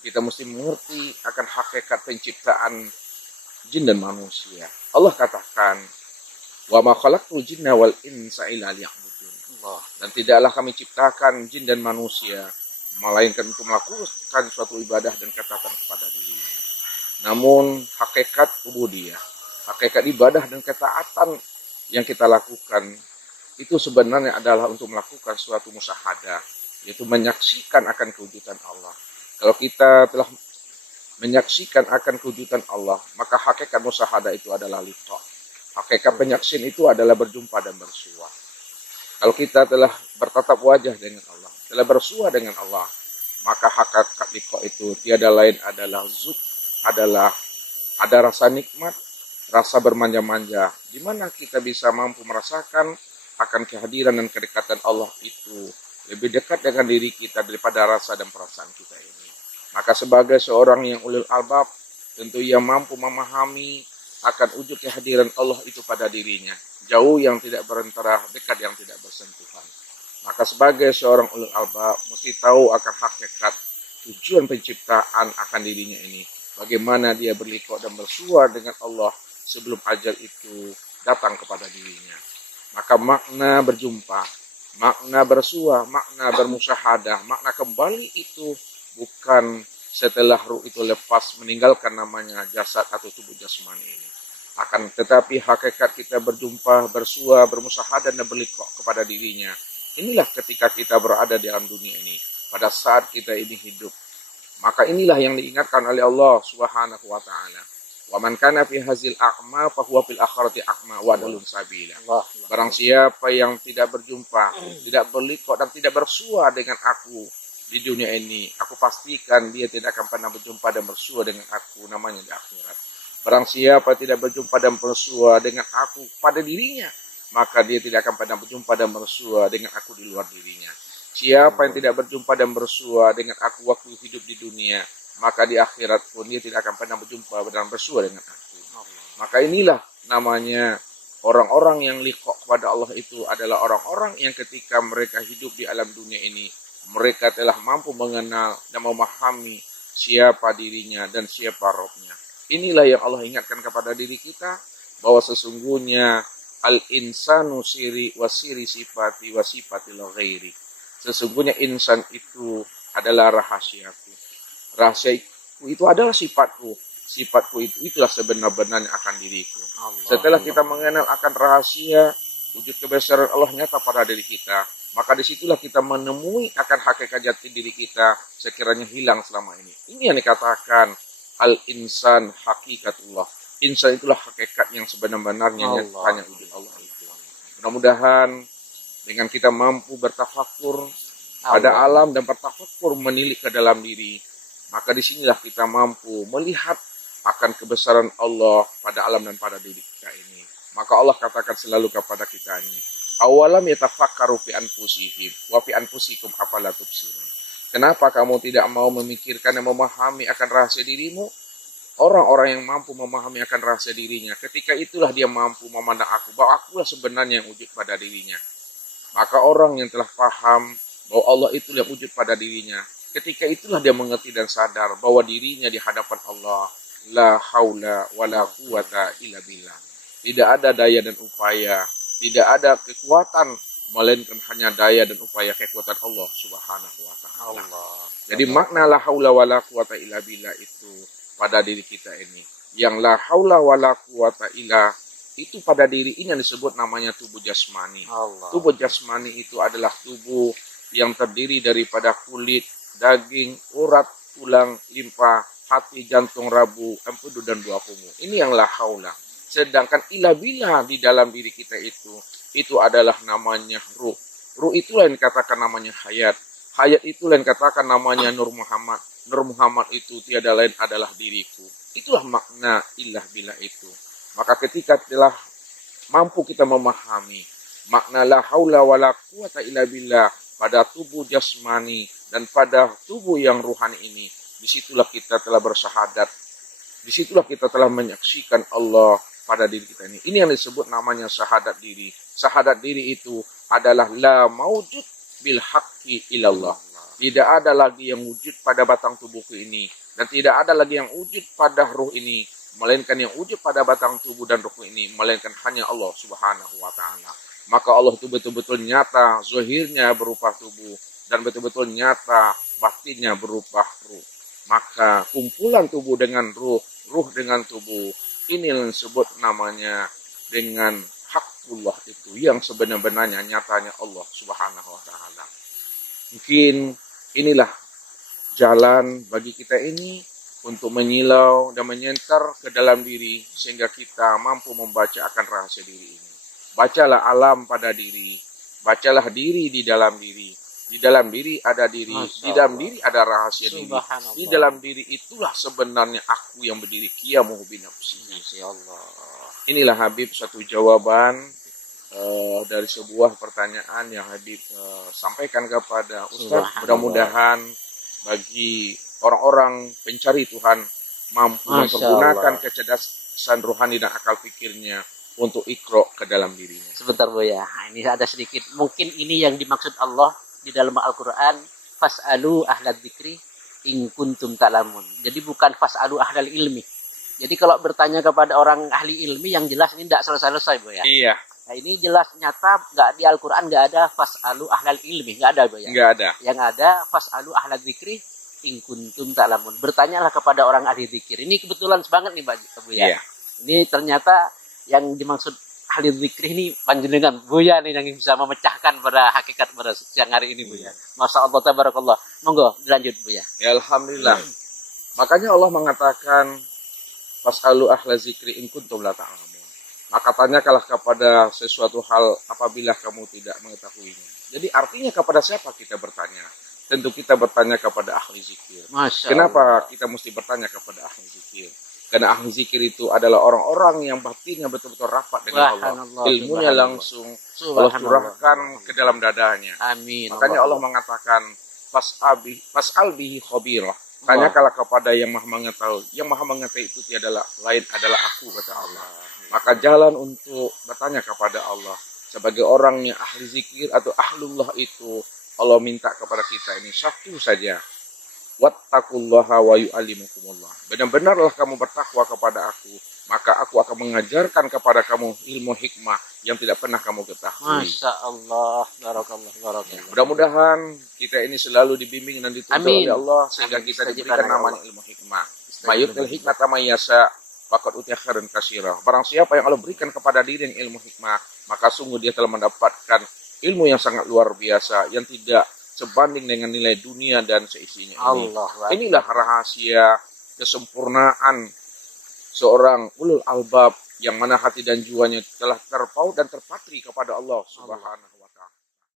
kita mesti mengerti akan hakikat penciptaan jin dan manusia. Allah katakan, wa ma khalaqtul jinna wal insa illa liya'budun. Dan tidaklah kami ciptakan jin dan manusia melainkan untuk melakukan suatu ibadah dan ketaatan kepada dirinya. Namun hakikat ubudiyah, hakikat ibadah dan ketaatan yang kita lakukan itu sebenarnya adalah untuk melakukan suatu musyahadah, yaitu menyaksikan akan kewujudan Allah. Kalau kita telah menyaksikan akan kewujudan Allah, maka hakikat musyahadah itu adalah liqa. Hakikat penyaksian itu adalah berjumpa dan bersua. Kalau kita telah bertatap wajah dengan Allah, telah bersua dengan Allah, maka hakikat liqa itu tiada lain adalah adalah ada rasa nikmat, rasa bermanja-manja, di mana kita bisa mampu merasakan akan kehadiran dan kedekatan Allah itu lebih dekat dengan diri kita daripada rasa dan perasaan kita ini. Maka sebagai seorang yang ulul albab, tentu ia mampu memahami akan wujud kehadiran Allah itu pada dirinya, jauh yang tidak berantara, dekat yang tidak bersentuhan. Maka sebagai seorang ulul albab mesti tahu akan hakikat tujuan penciptaan akan dirinya ini. Bagaimana dia berliqa dan bersua dengan Allah sebelum ajal itu datang kepada dirinya. Maka makna berjumpa, makna bersua, makna bermusyahadah, makna kembali itu bukan setelah ruh itu lepas meninggalkan namanya jasad atau tubuh jasmani ini. Akan tetapi hakikat kita berjumpa, bersua, bermusyahadah dan berliqa kepada dirinya. Inilah ketika kita berada di dalam dunia ini, pada saat kita ini hidup. Maka inilah yang diingatkan oleh Allah Subhanahu wa taala. Wa man kana fi hazil a'ma fa huwa fil akhirati a'ma wa adallun sabila. Barang siapa yang tidak berjumpa, tidak berliqa dan tidak bersua dengan aku di dunia ini, aku pastikan dia tidak akan pernah berjumpa dan bersua dengan aku namanya di akhirat. Barang siapa tidak berjumpa dan bersua dengan aku pada dirinya, maka dia tidak akan pernah berjumpa dan bersua dengan aku di luar dirinya. Siapa yang tidak berjumpa dan bersua dengan aku waktu hidup di dunia, maka di akhirat pun dia tidak akan pernah berjumpa dan bersua dengan aku. Maka inilah namanya orang-orang yang liqa kepada Allah itu adalah orang-orang yang ketika mereka hidup di alam dunia ini, mereka telah mampu mengenal dan memahami siapa dirinya dan siapa Rabbnya. Inilah yang Allah ingatkan kepada diri kita, bahwa sesungguhnya al-insanu siri wasiri sifati wasifati ghairi. Sesungguhnya insan itu adalah rahasiaku. Rahasiaku itu adalah sifatku. Sifatku itu itulah sebenar-benarnya akan diriku. Setelah kita mengenal akan rahasia wujud kebesaran Allah nyata pada diri kita, maka disitulah kita menemui akan hakikat jati diri kita sekiranya hilang selama ini. Ini yang dikatakan al-insan hakikatullah. Insan itulah hakikat yang sebenar-benarnya hanya wujud Allah itu. Mudah-mudahan dengan kita mampu bertafakur pada alam dan bertafakur menilik ke dalam diri, maka disinilah kita mampu melihat akan kebesaran Allah pada alam dan pada diri kita ini. Maka Allah katakan selalu kepada kita ini, awalam yatafakkaru fi anfusihim wa fi anfusikum afala tubsirun. Kenapa kamu tidak mau memikirkan dan memahami akan rahasia dirimu? Orang-orang yang mampu memahami akan rahasia dirinya, ketika itulah dia mampu memandang aku, bahwa akulah sebenarnya yang wujud pada dirinya. Maka orang yang telah paham bahwa Allah itu yang wujud pada dirinya, ketika itulah dia mengerti dan sadar bahwa dirinya di hadapan Allah la haula wala quwata illa billah. Tidak ada daya dan upaya, tidak ada kekuatan melainkan hanya daya dan upaya kekuatan Allah Subhanahu wa taala. Jadi makna la haula wala quwata illa billah itu pada diri kita ini. Yang la haula wala quwata illa itu pada diri ini yang disebut namanya tubuh jasmani. Tubuh jasmani itu adalah tubuh yang terdiri daripada kulit, daging, urat, tulang, limpa, hati, jantung, rabu, empedu dan buah punggung. Ini yang la haula. Sedangkan ila bila di dalam diri kita itu adalah namanya ruh. Ruh itulah yang dikatakan namanya hayat. Hayat itulah yang dikatakan namanya Nur Muhammad. Nur Muhammad itu tiada lain adalah diriku. Itulah makna ilah bila itu. Maka ketika telah mampu kita memahami makna la haula wala quwata illa billah pada tubuh jasmani dan pada tubuh yang ruhani ini, disitulah kita telah bersyahadat. Disitulah kita telah menyaksikan Allah pada diri kita ini. Ini yang disebut namanya syahadat diri. Syahadat diri itu adalah la maujud bil haqqi ilallah. Tidak ada lagi yang wujud pada batang tubuhku ini. Dan tidak ada lagi yang wujud pada ruh ini. Melainkan yang wujud pada batang tubuh dan ruh ini. Melainkan hanya Allah subhanahu wa ta'ala. Maka Allah itu betul-betul nyata. Zahirnya berupa tubuh. Dan betul-betul nyata. Batinnya berupa ruh. Maka kumpulan tubuh dengan ruh. Ruh dengan tubuh. Ini yang disebut namanya dengan hakullah itu. Yang sebenar-benarnya nyatanya Allah subhanahu wa ta'ala. Mungkin inilah jalan bagi kita ini untuk menyilau dan menyenter ke dalam diri sehingga kita mampu membaca akan rahasia diri ini. Bacalah alam pada diri, bacalah diri di dalam diri. Di dalam diri ada diri, di dalam diri ada rahasia diri. Di dalam diri itulah sebenarnya aku yang berdiri qiyamuhu binafsihi. Inilah Habib satu jawaban dari sebuah pertanyaan yang Habib sampaikan kepada Ustaz. Mudah-mudahan bagi orang-orang pencari Tuhan mampu mempergunakan kecerdasan rohani dan akal pikirnya untuk ikro ke dalam dirinya. Sebentar Buya, ini ada sedikit. Mungkin ini yang dimaksud Allah di dalam Al-Quran. Fas'alu ahlad dzikri in kuntum ta'lamun. Jadi bukan fas'alu ahlal ilmi. Jadi kalau bertanya kepada orang ahli ilmi yang jelas ini tidak selesai-selesai Buya. Iya. Nah ini jelas nyata nggak di Al-Quran nggak ada fas'alu ahlal ilmi, nggak ada Buya. Nggak ada. Yang ada fas'alu ahlad dzikri in kuntum ta'lamun. Bertanyalah kepada orang ahli dzikir. Ini kebetulan banget nih Buya. Iya. Ini ternyata yang dimaksud ahli dzikri ini panjenengan Buya nih yang bisa memecahkan pada hakikat pada siang hari ini Buya. Masya Allah tabarakallah. Monggo dilanjut Buya. Ya alhamdulillah. Makanya Allah mengatakan fas'alu ahla dzikri in kuntum la ta'lamun. Maka tanyakanlah kepada sesuatu hal apabila kamu tidak mengetahuinya. Jadi artinya kepada siapa kita bertanya? Tentu kita bertanya kepada ahli zikir. Kenapa kita mesti bertanya kepada ahli zikir? Karena ahli zikir itu adalah orang-orang yang batinnya betul-betul rapat dengan Allah. Ilmunya langsung Allah curahkan ke dalam dadanya. Amin. Makanya Allah mengatakan fas'al bihi khabirah. Tanyakanlah kepada yang maha mengetahui. Yang maha mengetahui itu tiada lain adalah aku, kata Allah. Maka jalan untuk bertanya kepada Allah sebagai orang yang ahli zikir atau ahlullah itu Allah minta kepada kita ini satu saja. Wattaqullaha wa yu'allimukumullah. Benar-benarlah kamu bertakwa kepada aku, maka aku akan mengajarkan kepada kamu ilmu hikmah yang tidak pernah kamu ketahui. Masya Allah, barakallah, barakallah. Mudah-mudahan kita ini selalu dibimbing dan dituntun oleh Allah sehingga kita diberikan namanya ilmu hikmah. Mayutil hikmata mayyasha faqad utiya khairan katsira. Barang siapa yang Allah berikan kepada diri yang ilmu hikmah, maka sungguh dia telah mendapatkan ilmu yang sangat luar biasa yang tidak sebanding dengan nilai dunia dan seisinya ini. Inilah rahasia kesempurnaan seorang ulul albab yang mana hati dan jiwanya telah terpaut dan terpatri kepada Allah Subhanahu